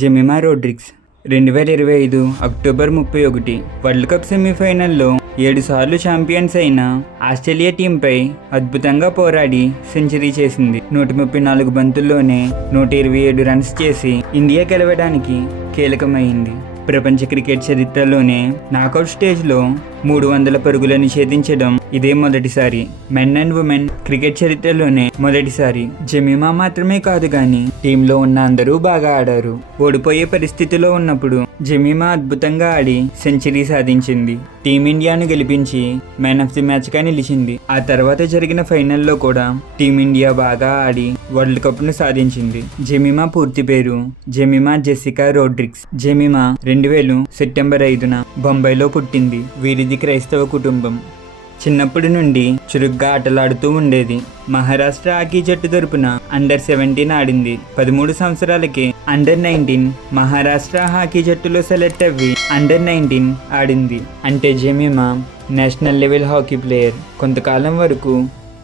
Jemimah Rodrigues 2025 October 31 world cup సెమీఫైనల్లో 7 సార్లు champions అయిన ఆస్ట్రేలియా టీంపై అద్భుతంగా పోరాడి సెంచరీ చేసింది. 134 బంతుల్లోనే 127 రన్స్ చేసి ఇండియా గెలవడానికి కీలకమైంది. ప్రపంచ క్రికెట్ చరిత్రలోనే నాకౌట్ స్టేజ్లో 300 పరుగులను ఛేదించడం ఇదే మొదటిసారి. మెన్ అండ్ ఉమెన్ క్రికెట్ చరిత్రలోనే మొదటిసారి. జెమిమా మాత్రమే కాదు కానీ టీంలో ఉన్న అందరూ బాగా ఆడారు. ఓడిపోయే పరిస్థితిలో ఉన్నప్పుడు జెమిమా అద్భుతంగా ఆడి సెంచరీ సాధించింది. టీమిండియాను గెలిపించి మ్యాన్ ఆఫ్ ది మ్యాచ్గా నిలిచింది. ఆ తర్వాత జరిగిన ఫైనల్లో కూడా టీమిండియా బాగా ఆడి వరల్డ్ కప్ను సాధించింది. జెమిమా పూర్తి పేరు జెమిమా జెసికా రోడ్రిగ్స్. జెమిమా 2000 సెప్టెంబర్ 5న బొంబాయిలో పుట్టింది. వీరిది క్రైస్తవ కుటుంబం. చిన్నప్పటి నుండి చురుగ్గా ఆటలాడుతూ ఉండేది. మహారాష్ట్ర హాకీ జట్టు తరపున అండర్ 17 ఆడింది. 13 సంవత్సరాలకే అండర్ 19 మహారాష్ట్ర హాకీ జట్టులో సెలెక్ట్ అవ్వి అండర్ 19 ఆడింది. అంటే Jemimah national level hockey player. కొంతకాలం వరకు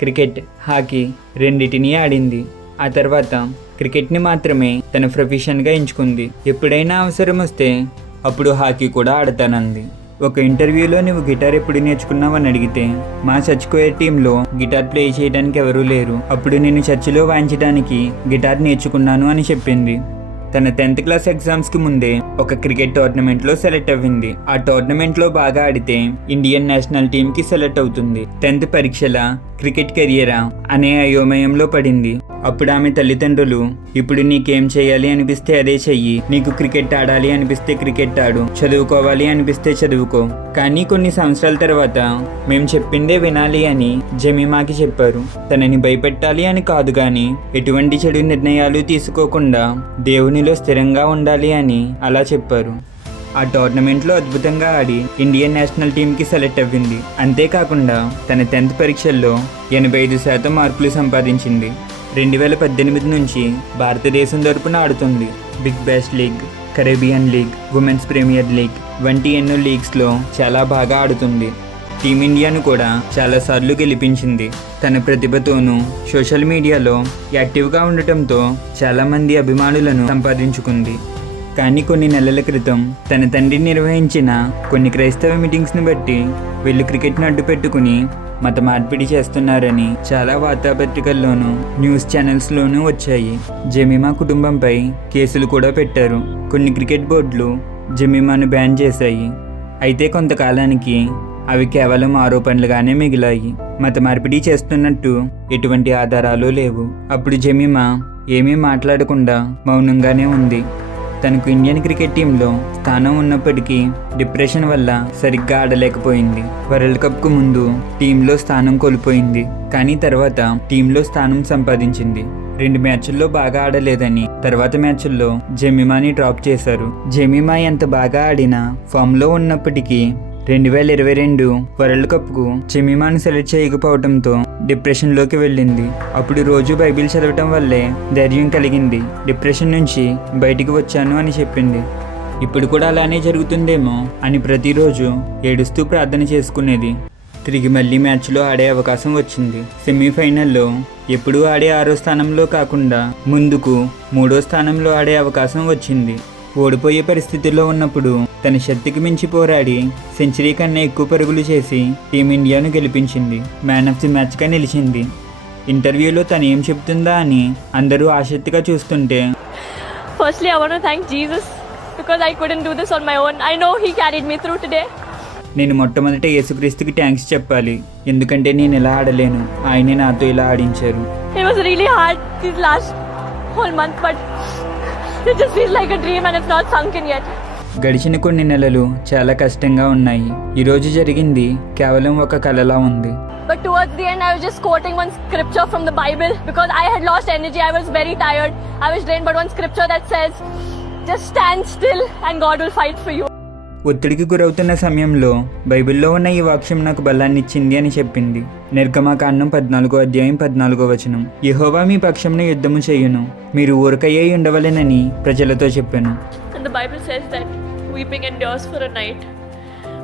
క్రికెట్, హాకీ రెండింటినీ ఆడింది. ఆ తర్వాత క్రికెట్ని మాత్రమే తన ప్రొఫెషన్గా ఎంచుకుంది. ఎప్పుడైనా అవసరం వస్తే అప్పుడు హాకీ కూడా ఆడతానంది. ఒక ఇంటర్వ్యూలో నువ్వు గిటార్ ఎప్పుడు నేర్చుకున్నావని అడిగితే, మా చర్చ్కోయర్ టీంలో గిటార్ ప్లే చేయడానికి ఎవరూ లేరు, అప్పుడు నేను చర్చిలో వాయించడానికి గిటార్ నేర్చుకున్నాను అని చెప్పింది. తన 10th క్లాస్ ఎగ్జామ్స్కి ముందే ఒక క్రికెట్ టోర్నమెంట్లో సెలెక్ట్ అవ్వింది. ఆ టోర్నమెంట్లో బాగా ఆడితే ఇండియన్ నేషనల్ టీంకి సెలెక్ట్ అవుతుంది. 10th పరీక్షల క్రికెట్ కెరియరా అనే అయోమయంలో పడింది. అప్పుడు ఆమె తల్లిదండ్రులు, ఇప్పుడు నీకేం చేయాలి అనిపిస్తే అదే చెయ్యి, నీకు క్రికెట్ ఆడాలి అనిపిస్తే క్రికెట్ ఆడు, చదువుకోవాలి అనిపిస్తే చదువుకో. కానీ కొన్ని సంవత్సరాల తర్వాత మేము చెప్పిందే వినాలి అని జెమిమాకి చెప్పారు. తనని భయపెట్టాలి అని కాదు కానీ ఎటువంటి చెడు నిర్ణయాలు తీసుకోకుండా దేవునిలో స్థిరంగా ఉండాలి అని అలా చెప్పారు. ఆ టోర్నమెంట్లో అద్భుతంగా ఆడి ఇండియన్ నేషనల్ టీంకి సెలెక్ట్ అవ్వింది. అంతేకాకుండా తన 10th పరీక్షల్లో 85% మార్కులు సంపాదించింది. 2018 నుంచి భారతదేశం తరపున ఆడుతుంది. Big Bash League, Caribbean League, Women's Premier League వంటి ఎన్నో లీగ్స్లో చాలా బాగా ఆడుతుంది. టీమిండియాను కూడా చాలాసార్లు గెలిపించింది. తన ప్రతిభతోనూ సోషల్ మీడియాలో యాక్టివ్గా ఉండటంతో చాలామంది అభిమానులను సంపాదించుకుంది. కానీ కొన్ని నెలల క్రితం తన తండ్రి నిర్వహించిన కొన్ని క్రైస్తవ మీటింగ్స్ని బట్టి వీళ్ళు క్రికెట్ను అడ్డు పెట్టుకుని మత మార్పిడి చేస్తున్నారని చాలా వార్తాపత్రికల్లోనూ న్యూస్ ఛానల్స్లోనూ వచ్చాయి. జెమిమా కుటుంబంపై కేసులు కూడా పెట్టారు. కొన్ని క్రికెట్ బోర్డులు జెమిమాను బ్యాన్ చేశాయి. అయితే కొంతకాలానికి అవి కేవలం ఆరోపణలుగానే మిగిలాయి. మత మార్పిడి చేస్తున్నట్టు ఎటువంటి ఆధారాలు లేవు. అప్పుడు జెమిమా ఏమీ మాట్లాడకుండా మౌనంగానే ఉంది. తనకు ఇండియన్ క్రికెట్ టీంలో స్థానం ఉన్నప్పటికీ డిప్రెషన్ వల్ల సరిగ్గా ఆడలేకపోయింది. వరల్డ్ కప్కు ముందు టీంలో స్థానం కోల్పోయింది. కానీ తర్వాత టీంలో స్థానం సంపాదించింది. 2 మ్యాచ్ల్లో బాగా ఆడలేదని తర్వాత మ్యాచ్ల్లో జెమిమాని డ్రాప్ చేశారు. జెమిమా ఎంత బాగా ఆడినా ఫామ్లో ఉన్నప్పటికీ 2022 వరల్డ్ కప్కు జెమిమాను సెలెక్ట్ చేయకపోవడంతో డిప్రెషన్లోకి వెళ్ళింది. అప్పుడు రోజు బైబిల్ చదవటం వల్లే ధైర్యం కలిగింది. డిప్రెషన్ నుంచి బయటికి వచ్చాను అని చెప్పింది. ఇప్పుడు కూడా అలానే జరుగుతుందేమో అని ప్రతిరోజు ఏడుస్తూ ప్రార్థన చేసుకునేది. తిరిగి మళ్ళీ మ్యాచ్లో ఆడే అవకాశం వచ్చింది. సెమీఫైనల్లో ఎప్పుడూ ఆడే 6వ స్థానంలో కాకుండా ముందుకు 3వ స్థానంలో ఆడే అవకాశం వచ్చింది. ఓడిపోయే పరిస్థితుల్లో ఉన్నప్పుడు తన శక్తికి మించి పోరాడి సెంచరీ కన్నా ఎక్కువ పరుగులు చేసి టీమిండియాను గెలిపించింది. మ్యాన్ ఆఫ్ ది మ్యాచ్గా నిలిచింది. ఇంటర్వ్యూలో తను ఏం చెప్తుందా అని అందరూ ఆసక్తిగా చూస్తుంటే, Firstly, I want to thank Jesus because I couldn't do this on my own. I know he carried me through today. నేను మొట్టమొదట యేసుక్రీస్తుకి థ్యాంక్స్ చెప్పాలి. ఎందుకంటే నేను ఇలా ఆడలేను, ఆయనే నాతో ఇలా ఆడించారు. It was really hard this last whole month, but it just feels like a dream and it's not sunk in yet. గడిచిన కొన్ని నెలలు చాలా కష్టంగా ఉన్నాయి. ఈరోజు జరిగింది కేవలం ఒక కలలా ఉంది. But towards the end, I was just quoting one scripture from the Bible because I had lost energy. I was very tired. I was drained. But one scripture that says, just stand still and God will fight for you. ఒత్తిడికి గురవుతున్న సమయంలో బైబిల్లో ఉన్న ఈ వాక్యం నాకు బలాన్ని ఇచ్చింది అని చెప్పింది. నిర్గమకాండం 14 యెహోవా మీ పక్షంన యుద్ధము చేయును, మీరు ఊరకయ్యే ఉండవలెనని ప్రజలతో చెప్పాను. And the Bible says that weeping endures for a night,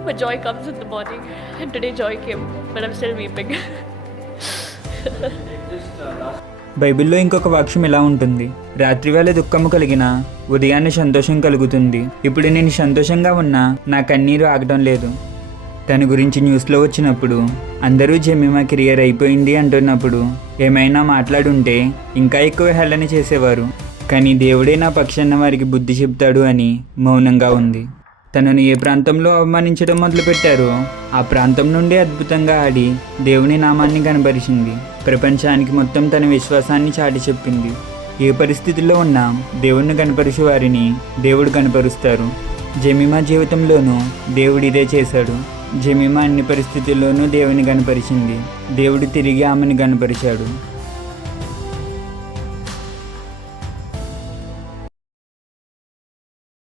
but joy comes in the morning. And today joy came, but I'm still weeping. బైబిల్లో ఇంకొక వాక్యం ఇలా ఉంటుంది, రాత్రివేళ దుఃఖము కలిగిన ఉదయాన్నే సంతోషం కలుగుతుంది. ఇప్పుడు నేను సంతోషంగా ఉన్నా నా కన్నీరు ఆగడం లేదు. తన గురించి న్యూస్లో వచ్చినప్పుడు అందరూ జెమిమా కెరియర్ అయిపోయింది అంటున్నప్పుడు ఏమైనా మాట్లాడుంటే ఇంకా ఎక్కువ హేళన చేసేవారు. కానీ దేవుడే నా పక్షాన వారికి బుద్ధి చెప్తాడు అని మౌనంగా ఉంది. తనను ఏ ప్రాంతంలో అవమానించడం మొదలుపెట్టారో ఆ ప్రాంతం నుండి అద్భుతంగా ఆడి దేవుని నామాన్ని కనపరిచింది. ప్రపంచానికి మొత్తం తన విశ్వాసాన్ని చాటి చెప్పింది. ఏ పరిస్థితుల్లో ఉన్నా దేవుణ్ణి కనపరిచే వారిని దేవుడు కనపరుస్తారు. జెమిమా జీవితంలోనూ దేవుడు ఇదే చేశాడు. జెమిమా అన్ని పరిస్థితుల్లోనూ దేవుని కనపరిచింది. దేవుడు తిరిగి ఆమెను కనపరిచాడు.